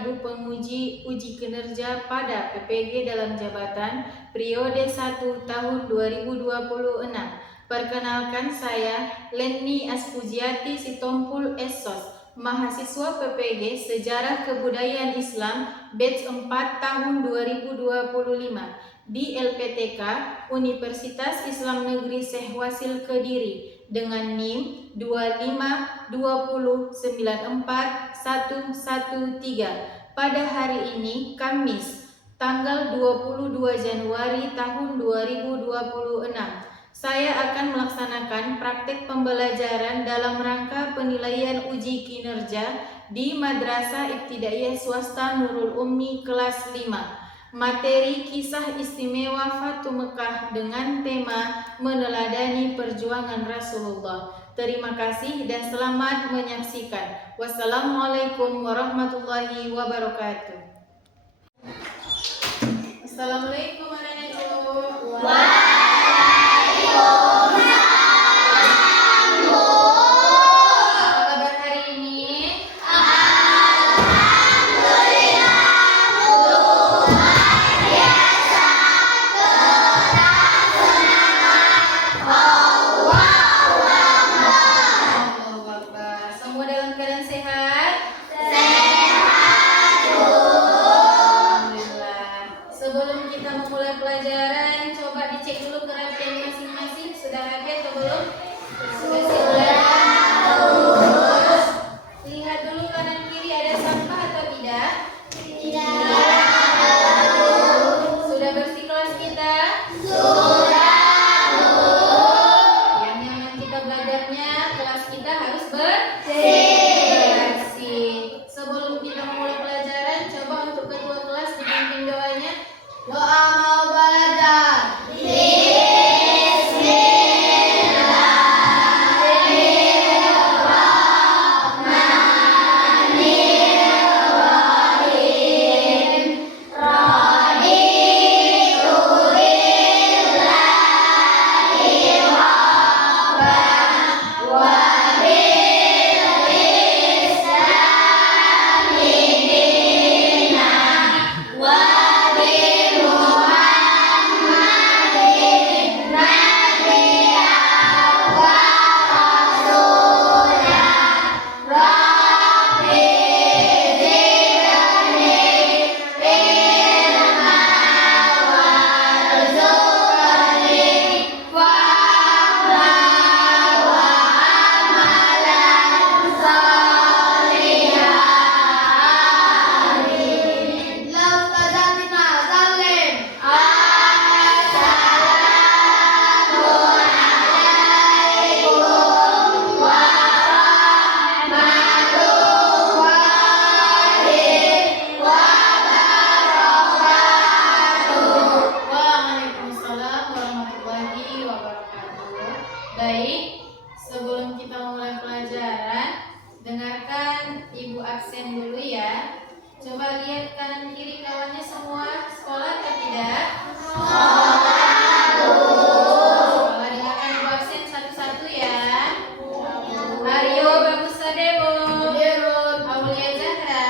Ibu Penguji Uji Kinerja pada PPG dalam jabatan periode 1 tahun 2026. Perkenalkan, saya Leni Aspujiati Sitompul Esos, mahasiswa PPG Sejarah Kebudayaan Islam batch 4 tahun 2025 di LPTK Universitas Islam Negeri Syekh Wasil Kediri dengan NIM 252094113 pada hari ini Kamis tanggal 22 Januari tahun 2026. Saya akan melaksanakan praktek pembelajaran dalam rangka penilaian uji kinerja di Madrasah Ibtidaiyah Swasta Nurul Ummi kelas 5. Materi kisah istimewa Fatu Mekah dengan tema meneladani perjuangan Rasulullah. Terima kasih dan selamat menyaksikan. Wassalamualaikum warahmatullahi wabarakatuh. Assalamualaikum warahmatullahi wabarakatuh. Baik, sebelum kita mulai pelajaran, dengarkan Ibu absen dulu ya. Coba lihat kanan kiri kawannya semua sekolah atau tidak? Sekolah. Dengarkan Ibu absen satu-satu ya. Aryo Bagus Sadebo, Aulia Zahra,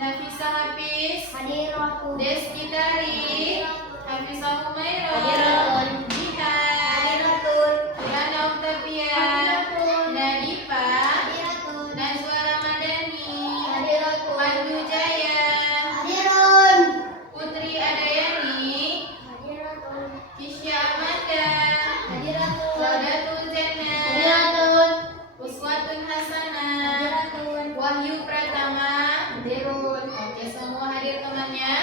Nafisa Hafiz, Deski Tari, Hafisa Humaira, Oke, semua hadir temannya.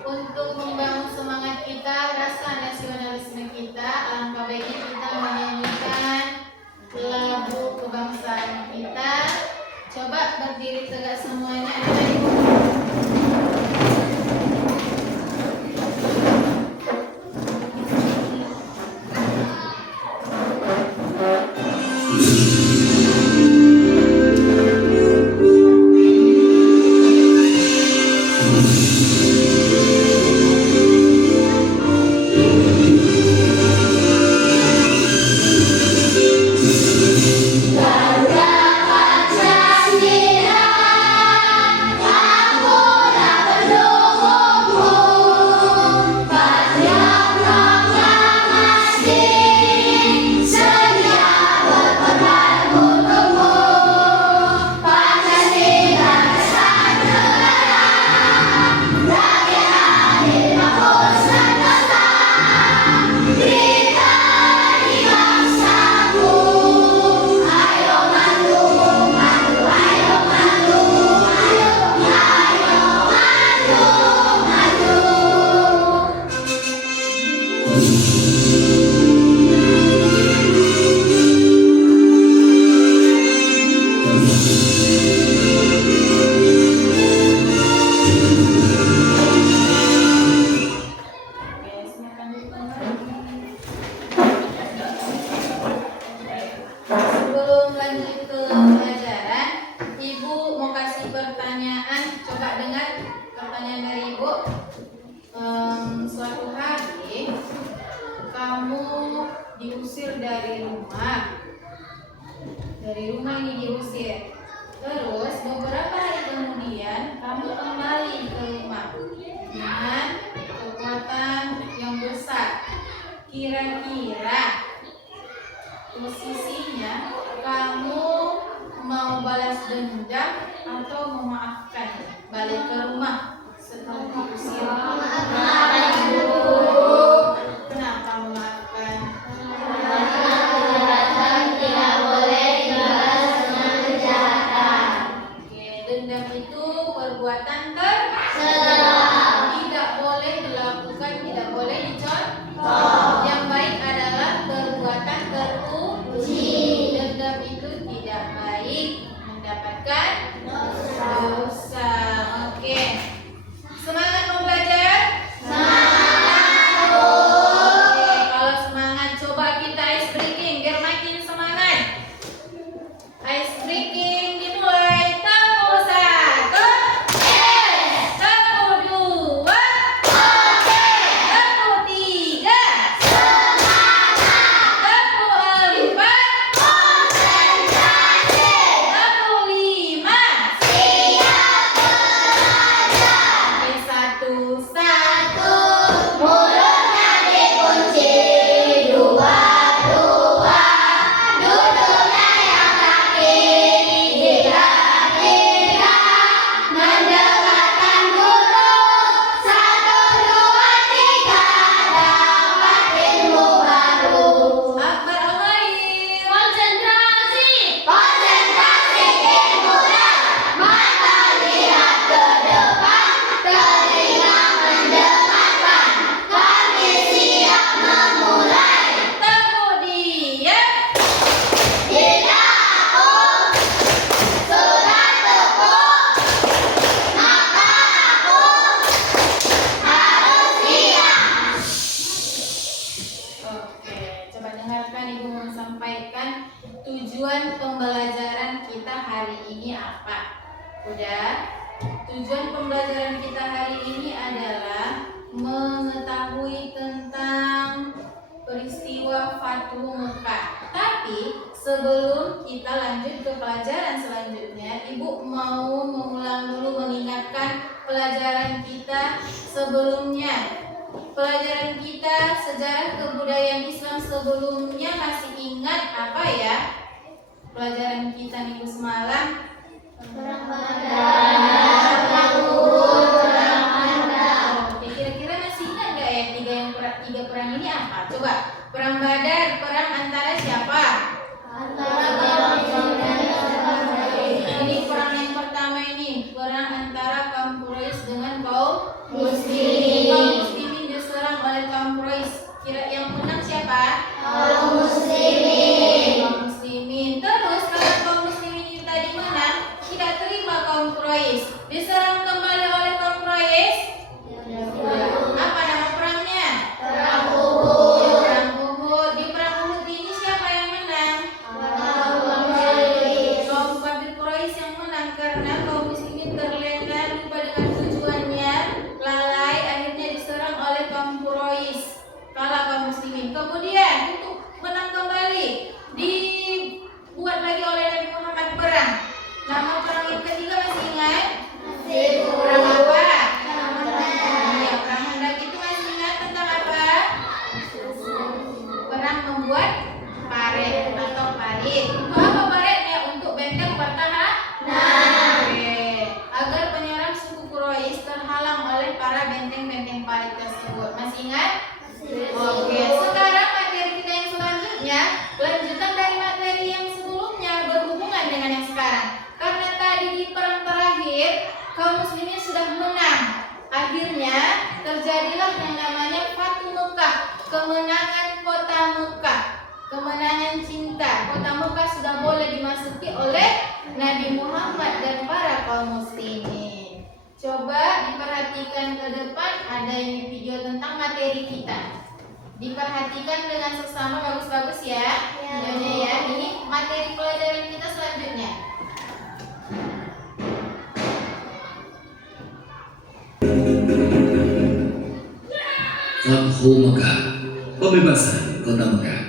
Untuk membangun semangat kita, rasa nasionalisme kita, alangkah baiknya kita menyanyikan lagu kebangsaan kita. Coba berdiri tegak semuanya. Garuda Sebelum lanjut ke pelajaran, Ibu mau kasih pertanyaan. Coba dengar pertanyaan dari Ibu. Suatu hari kamu diusir dari rumah. Dari rumah ini diusir. Terus beberapa hari kemudian kamu kembali ke rumah dengan kekuatan yang besar. Kira-kira posisinya kamu mau balas dendam atau memaafkan? Balik ke rumah setelah diusir. Kenapa memaafkan? Dendam itu perbuatan tidak boleh dilakukan, tidak boleh dicontoh. Yang baik adalah perbuatan terpuji. Dendam itu tidak baik, mendapatkan dosa. Oke. Semangat mau belajar? Semangat. Oke, kalau semangat coba kita ice breaking biar makin semangat. Ice breaking dimulai. Tamu 1, tamu 2, tamu 3, tamu 4, tamu 5. Oke, satu-satu. Mulutnya dikunci, dua-dua, duduknya yang kaki, tiga-tiga, mendekatkan guru, 1, 2, 3, dapat ilmu baru. Akbar Al-Ghaib. Konsentrasi, konsentrasi dimulai, mata lihat ke depan, telinga mendengarkan, kami siap memulai. Kemudian Jika aku sudah teguh, maka aku harus siap. oke, coba dengarkan Ibu menyampaikan tujuan pembelajaran kita hari ini apa. Udah? Tujuan pembelajaran kita hari ini adalah mengetahui tentang peristiwa Fathu Mekah. Tapi sebelum kita lanjut ke pelajaran selanjutnya, Ibu mau mengulang dulu mengingatkan pelajaran kita sebelumnya. Pelajaran kita sejarah kebudayaan Islam sebelumnya masih ingat apa ya? Pelajaran kita minggu semalam. Oke, kira-kira masih ingat nggak ya tiga perang ini apa? Coba, perang Badar, perang antara siapa? Ini perang yang pertama ini, perang antara kaum Quraisy dengan kaum Muslimin. Kaum Muslimin diserang oleh kaum Quraisy. Kira yang menang siapa? Kaum Muslimin. Terus karena kaum Muslimin ini tadi menang, tidak terima kaum Quraisy. Diserang kembali oleh kaum Quraisy. Apa nama perangnya? Perang Uhud. Di perang Uhud ini siapa yang menang? Kaum kafir Quraisy yang menang karena kaum muslimin terlena lupa dengan tujuannya, lalai, akhirnya diserang oleh kaum Quraisy. Kalah kaum muslimin. Kemudian untuk menang kembali dibuat lagi oleh Nabi Muhammad perang. Nama perang yang ketiga masih ingat? Perang apa? Iya, perang Khandaq itu masih ingat tentang apa? Perang membuat parit atau parit. Untuk apa paritnya? Untuk benteng pertahanan. Oke. Agar penyerang suku Quraisy terhalang oleh para benteng-benteng parit tersebut. Masih ingat? Oke. Sekarang materi kita yang selanjutnya, lanjutan dari materi yang sebelumnya berhubungan dengan yang sekarang. Karena tadi di perang terakhir kaum muslimin sudah menang. Akhirnya terjadilah yang namanya Fathu Mekah, kemenangan kota Mekah, kemenangan cinta. Kota Mekah sudah boleh dimasuki oleh Nabi perhatikan ke depan, ada ini video tentang materi kita. Diperhatikan dengan seksama bagus-bagus ya. Videonya ya. Ini materi pelajaran kita selanjutnya. Fathu Mekah, pembebasan kota Mekah.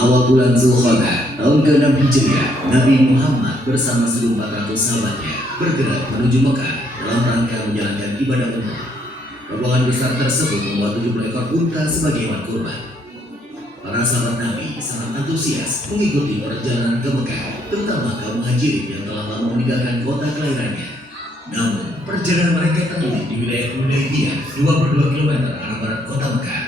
Awal bulan Zulqa'dah tahun ke-6 Hijriah, Nabi Muhammad bersama 1.400 sahabatnya bergerak menuju Mekah dalam rangka menjalankan ibadah umrah. Rombongan besar tersebut membawa 70 ekor unta sebagai hewan kurban. Para sahabat Nabi sangat antusias mengikuti perjalanan ke Mekah, terutama kaum muhajirin yang telah lama meninggalkan kota kelahirannya. Namun, perjalanan mereka terhenti di wilayah Hudaybiyah, 22 km arah barat kota Mekah.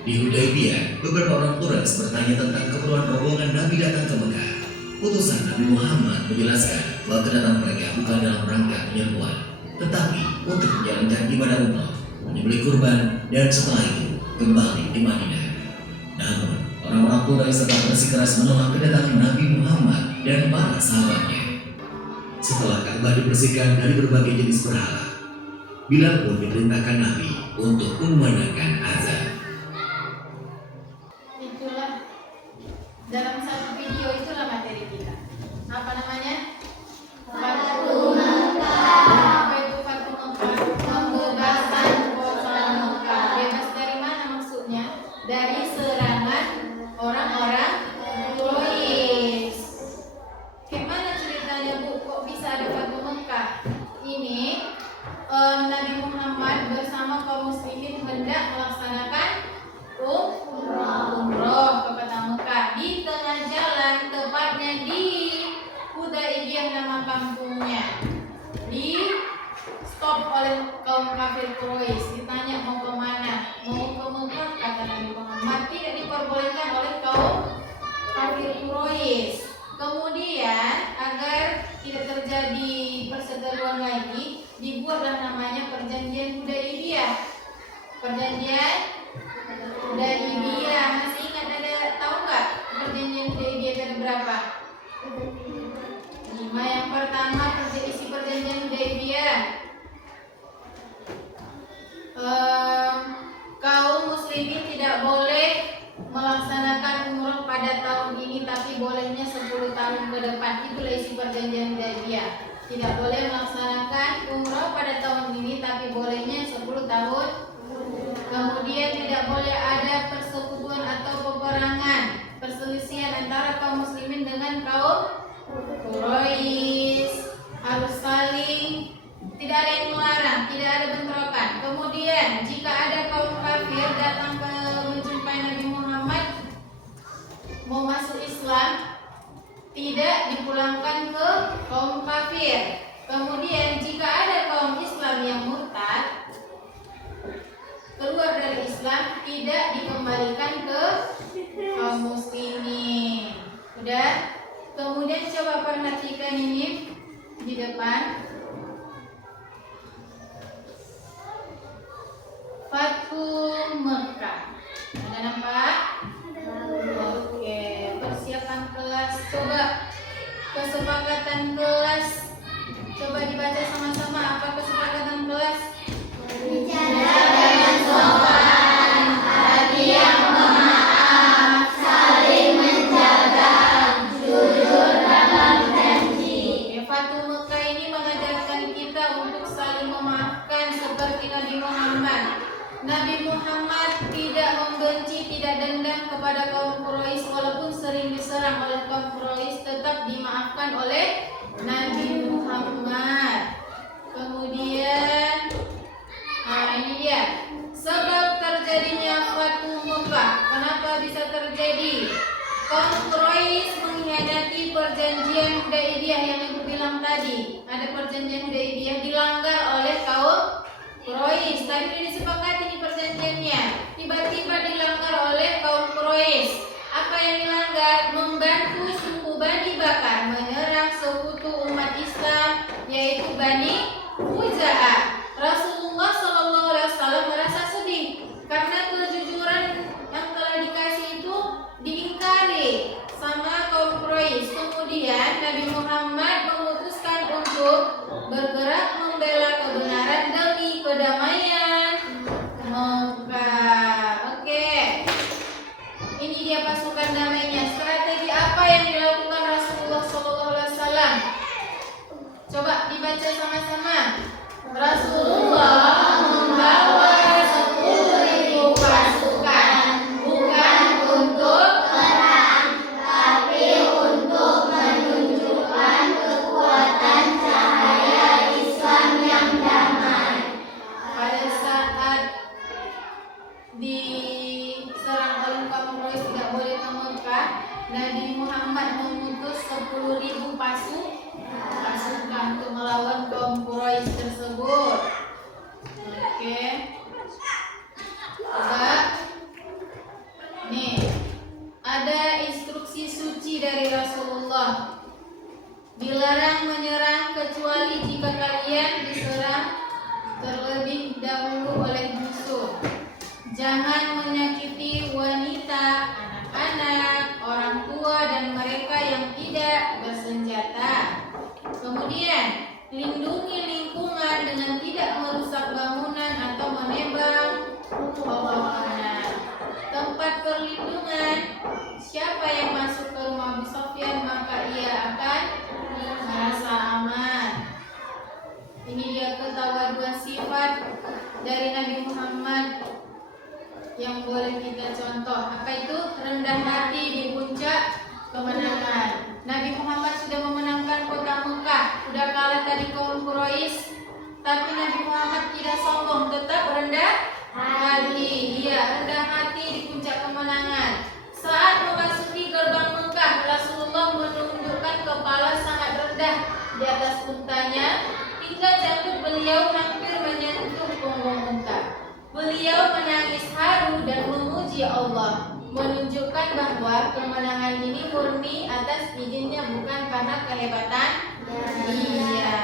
Di Hudaybiyah, beberapa orang Quraisy bertanya tentang keperluan rombongan Nabi datang ke Mekah. Utusan Nabi Muhammad menjelaskan bahwa kedatangan mereka bukan dalam rangka penyembuhan, tetapi untuk menjalankan ibadah umrah, menyembelih kurban, dan setelah itu kembali di Madinah. Namun, orang-orang Quraisy tetap bersikeras menolak kedatangan Nabi Muhammad dan para sahabatnya. Setelah Ka'bah dibersihkan dari berbagai jenis berhala, Bilal pun diperintahkan Nabi untuk memandangkan azan. Itulah dalam satu video itulah materi kita. Apa namanya? Fathu Mekah. Apa itu Fathu Mekah? Pembebasan kota Mekah. Bebas dari mana maksudnya? Dari serangan orang-orang Quraisy. Gimana ceritanya Bu? Kok bisa ada Fathu Mekah? Ini Nabi Muhammad bersama kaum muslimin hendak melaksanakan umroh ke kota Mekah. Di tengah jalan, tepatnya di Hudaybiyah nama kampungnya, di stop oleh kaum kafir Quraisy. Ditanya mau ke mana? Mau ke Mekah, kata Nabi Muhammad. Tidak diperbolehkan oleh kaum kafir Quraisy. Kemudian agar tidak terjadi perseteruan lagi, dibuatlah namanya perjanjian Hudaybiyah. Perjanjian Hudaybiyah, masih ingat tahu nggak perjanjian Hudaybiyah ada berapa? 5. Yang pertama isi perjanjian Hudaybiyah, kaum muslimin tidak boleh melaksanakan umroh pada tahun ini, tapi bolehnya 10 tahun ke depan. Itulah isi perjanjian Hudaybiyah. Tidak boleh melaksanakan umroh pada tahun ini, tapi bolehnya 10 tahun. Kemudian tidak boleh ada persekutuan atau peperangan, perselisihan antara kaum muslimin dengan kaum Quraisy. Harus saling, tidak ada yang melarang, tidak ada bentrokan. Kemudian jika ada kaum kafir datang ke menjumpai Nabi Muhammad mau masuk Islam, tidak dipulangkan ke kaum kafir. Kemudian jika ada kaum Islam yang murtad keluar dari Islam, tidak dikembalikan ke kaum muslimin. Udah? Kemudian coba perhatikan ini di depan. Fathu Mekah. Ada nampak? Oke, persiapan kelas. Coba kesepakatan kelas. Coba dibaca sama-sama. Apa kesepakatan kelas? Bicara dengan sopan, hati yang pemaaf, saling menjaga, jujur dalam janji. Fathu Mekah ini mengajarkan kita untuk saling memaafkan seperti Nabi Muhammad. Nabi Muhammad tidak membenci, tidak dendam kepada kaum Quraisy, walaupun sering diserang oleh kaum Quraisy, tetap dimaafkan oleh Nabi Muhammad. Kemudian, ini dia sebab terjadinya Fathu Mekah. Kenapa bisa terjadi? Kaum Quraisy mengkhianati perjanjian Hudaybiyah yang Ibu bilang tadi. Ada perjanjian Hudaybiyah dilanggar oleh kaum Quraisy. Tadi sudah disepakati di perjanjiannya, tiba-tiba dilanggar oleh kaum Quraisy. Apa yang dilanggar? Membantu suku Bani Bakar menyerang sekutu umat Islam, yaitu Bani Khuza'ah. Rasulullah SAW merasa sedih karena kejujuran yang telah dikasih itu diingkari sama kaum Quraisy. Kemudian Ini dia pasukan damainya. Strategi apa yang dilakukan Rasulullah SAW? Coba dibaca sama-sama. Rasulullah membawa 10.000 pasukan, bukan untuk perang, tapi untuk menunjukkan kekuatan cahaya Islam yang damai. pada saat diserang oleh kaum Quraisy tidak boleh ke Mekah. Nabi Muhammad mengutus 10.000 pasukan untuk melawan kaum Quraisy tersebut. Oke. Coba. Nih. Ada instruksi suci dari Rasulullah. Dilarang menyerang kecuali jika kalian diserang terlebih dahulu oleh musuh. Jangan menyakiti wanita, anak-anak, orang tua dan mereka yang tidak bersenjata. Kemudian, lindungi lingkungan dengan tidak merusak bangunan atau menebang pepohonan. Tempat perlindungan, siapa yang masuk ke rumah Abu Sufyan maka ia akan merasa aman. Ini dia ketawaduan sifat dari Nabi Muhammad yang boleh kita contoh. Apa itu? Rendah hati di puncak kemenangan. Nabi Muhammad sudah memenangkan kota Mekah, sudah kalah tadi kaum Quraisy, tapi Nabi Muhammad tidak sombong, tetap rendah hati. Iya, rendah hati di puncak kemenangan. Saat memasuki gerbang Mekah, Rasulullah menundukkan kepala sangat rendah di atas untanya hingga janggut beliau hampir menyentuh punggung unta. Beliau menangis haru dan memuji Allah, menunjukkan bahwa kemenangan ini murni atas izinnya, bukan karena kehebatan dia.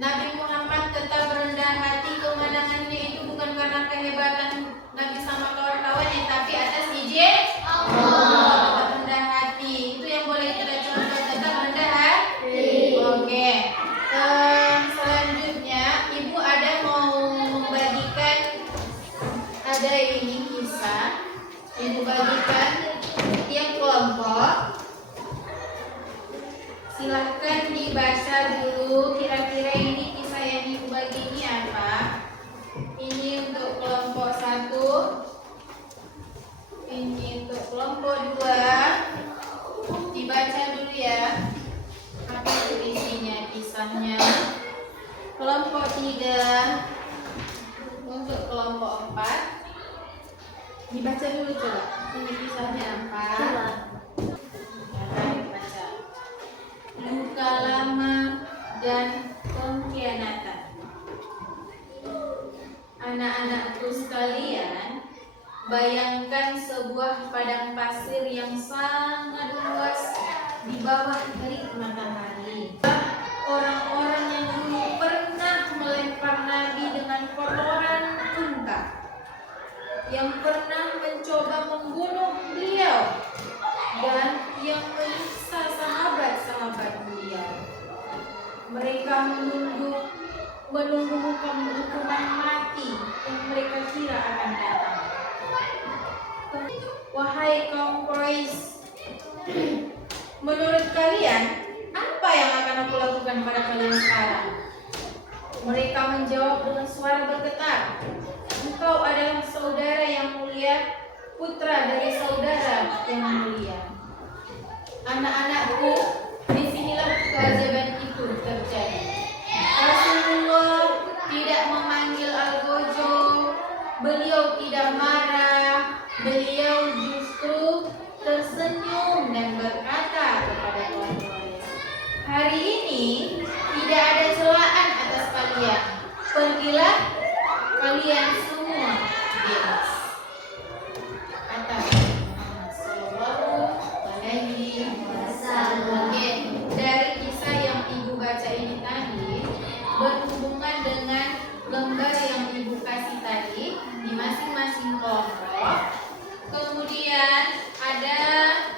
Nabi Muhammad tetap rendah hati, kemenangannya itu bukan karena kehebatan Nabi sama kawan-kawannya, tapi atas izin Allah. Tetap rendah hati. Itu yang boleh kita contoh, tetap rendah hati. Oke. Selanjutnya, Ibu ada mau membagikan, ada ini kisah. Ibu bagikan tiap kelompok. Silahkan dibaca dulu. Kira-kira ini kisah yang Ibu bagi ini apa? Ini untuk kelompok 1. Ini untuk kelompok 2. Dibaca dulu ya. Apa itu isinya kisahnya? Kelompok 3. Untuk kelompok 4. Dibaca dulu coba. Ini kisahnya apa? Dibaca. Luka lama dan pengkhianatan. Anak-anakku sekalian, bayangkan sebuah padang pasir yang sangat luas di bawah terik matahari. Orang-orang yang dulu pernah melempar Nabi dengan kotoran unta, yang pernah mencoba membunuh beliau, dan yang menyiksa sahabat-sahabat beliau. Mereka menunggu hukuman mati yang mereka kira akan datang. Wahai kaum Quraisy, menurut kalian apa yang akan aku lakukan pada kalian sekarang? Mereka menjawab dengan suara bergetar, engkau adalah saudara yang mulia, putra dari saudara yang mulia. Anak-anakku, disinilah keajaiban itu terjadi. Rasulullah tidak memanggil Al-Gojo, beliau tidak marah, beliau justru tersenyum dan berkata kepada kaum Quraisy, hari ini tidak ada celaan atas kalian. Pergilah kalian semua bebas. Kata Muhammad sallallahu alaihi wasallam. Dari kisah yang Ibu baca ini tadi berhubungan dengan gambar yang Ibu kasih tadi di masing-masing kelompok. Kemudian ada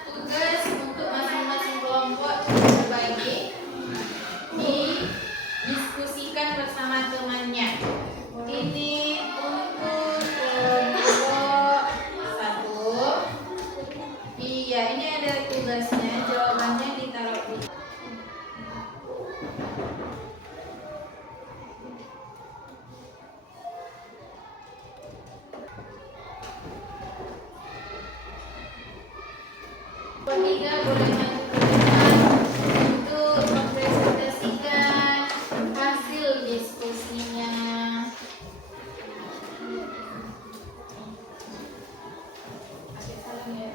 tugas untuk masing-masing kelompok berbagi, didiskusikan bersama temannya. Ini untuk kelompok 3 boleh maju ke depan untuk mempresentasikan hasil diskusinya. Salam ya.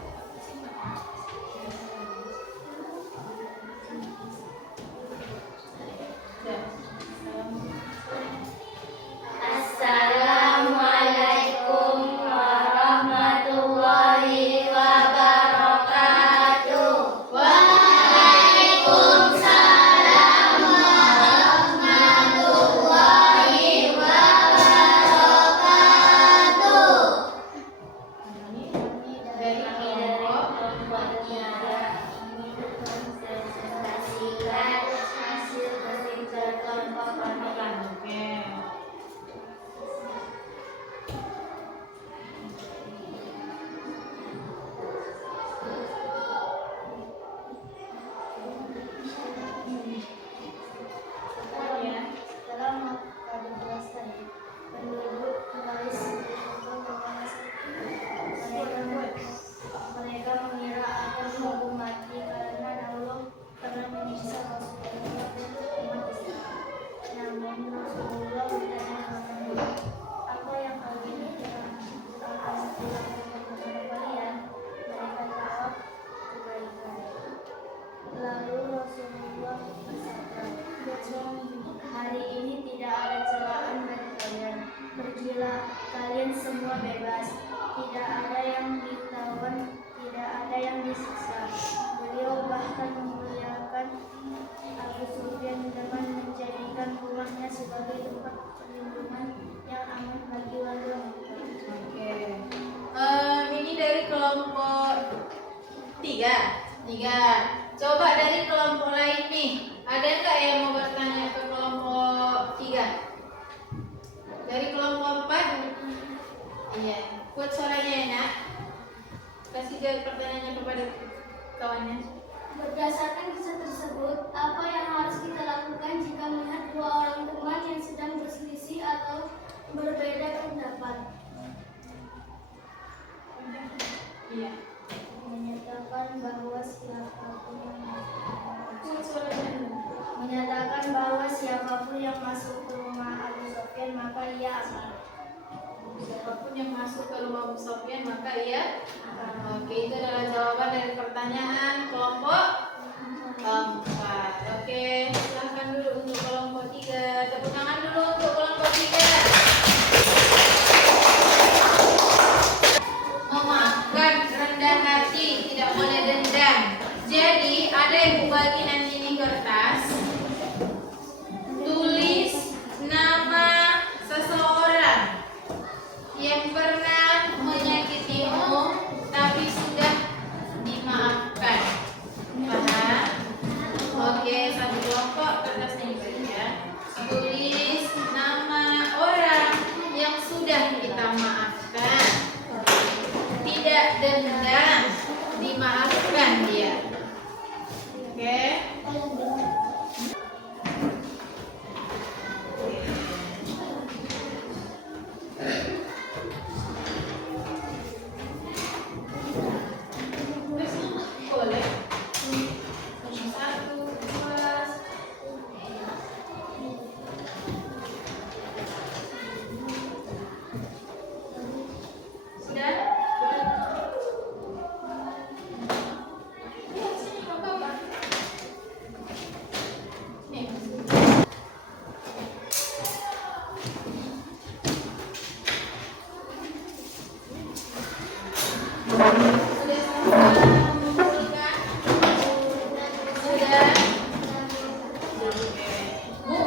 Assalamualaikum warahmatullahi wabarakatuh. Waalaikumsalam warahmatullahi wabarakatuh. Dari kelompok Presentasikan hasil kerja kelompok kami. Oke. Setelah pada kelas tadi, penduduk kembali mereka mengira akan dihukum mati karena Allah pernah menyiksa Rasulullah dan umat Islam. Namun Rasulullah bertanya kepada mereka, apa yang kalian akan lakukan kepada kalian? Mereka jawab, kebaikan. Lalu Rasulullah bersabda, hari ini tidak ada celaan bagi kalian. Pergilah, kalian semua bebas. Tidak ada yang ditawan, tidak ada yang disiksa. Beliau bahkan memuliakan Abu Sufyan dengan menjadikan rumahnya sebagai tempat perlindungan yang aman bagi warga Mekah. Oke. Ini dari kelompok 3. Coba dari kelompok lain nih. Ada nggak yang mau bertanya ke kelompok 3? Dari kelompok 4? Iya. Buat suaranya ya, Nak. Kasih jawab pertanyaannya kepada kawannya. Berdasarkan kisah tersebut, apa yang harus kita lakukan jika melihat dua orang teman yang sedang berselisih atau berbeda pendapat? Iya. Menyatakan bahwa siapapun yang Buat suaranya dulu. menyatakan bahwa siapapun yang masuk ke rumah Abu Sufyan maka ia aman. Siapapun yang masuk ke rumah Abu Sufyan maka ia. Oke, itu adalah jawaban dari pertanyaan kelompok 4. Oke, silahkan dulu untuk kelompok 3. Tepuk tangan dulu untuk kelompok 3. Memaafkan, rendah hati, tidak boleh dendam. Jadi ada yang bagi nanti ini kertas. Tulis nama seseorang yang pernah menyakitimu tapi sudah dimaafkan. Paham? Oke, satu kelompok kertasnya dibagi ya. Tulis nama orang yang sudah kita maafkan. Tidak dendam, dimaafkan dia. Oke. Boleh. 1, 2. Sudah? Ya, sini nggak apa-apa. Nih. Sudah semua mengumpulkan? Sudah? Bu,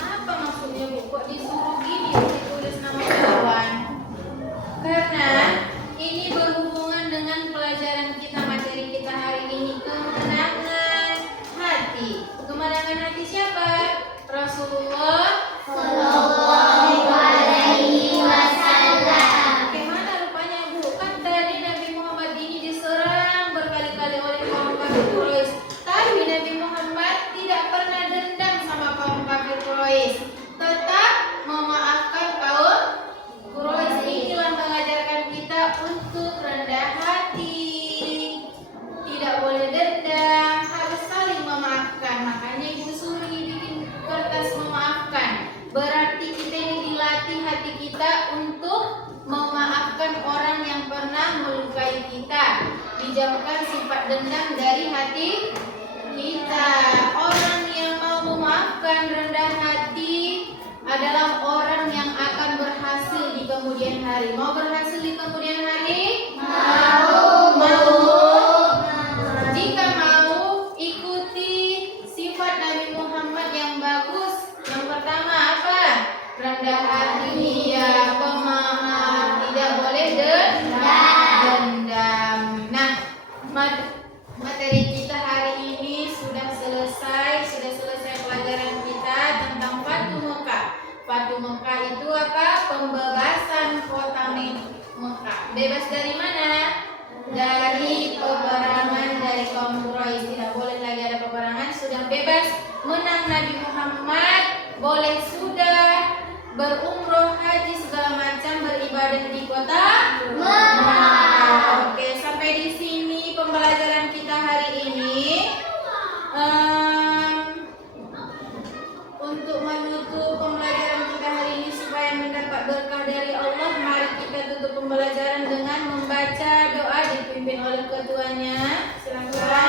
apa maksudnya Bu? Kok disuruh gini ditulis nama kawan? Karena ini berhubungan dengan pelajaran kita, materi kita hari ini, kemenangan hati. Kemenangan hati siapa? Rasulullah Sallallahu alaihi wasallam. Bagaimana rupanya Bu? Kan tadi Nabi Muhammad ini diserang berkali-kali oleh kaum kafir Quraisy. Tapi Nabi Muhammad tidak pernah dendam sama kaum kafir Quraisy. Tetap memaafkan kaum Quraisy. Inilah mengajarkan kita untuk rendah hati. Tidak dijauhkan sifat dendam dari hati kita. Orang yang mau memaafkan, rendah hati adalah orang yang akan berhasil di kemudian hari. Mau berhasil di kemudian hari? Mau. Jika mau, ikuti sifat Nabi Muhammad yang bagus. Yang pertama apa? Rendah hati, ya, pemaaf, tidak boleh dendam. Nah, materi kita hari ini sudah selesai pelajaran kita tentang Fatu Mekah. Fatu Mekah itu apa? Pembebasan kota Mekah. Bebas dari mana? Dari peperangan dari kaum Quraisy. Tidak boleh lagi ada peperangan, sudah bebas. Menang Nabi Muhammad, boleh sudah berumroh, haji, segala macam, beribadah di kota Mekah. Oke, sampai di sini pembelajaran kita hari ini. Untuk menutup pembelajaran kita hari ini supaya mendapat berkah dari Allah, mari kita tutup pembelajaran dengan membaca doa dipimpin oleh ketuanya. Silakan.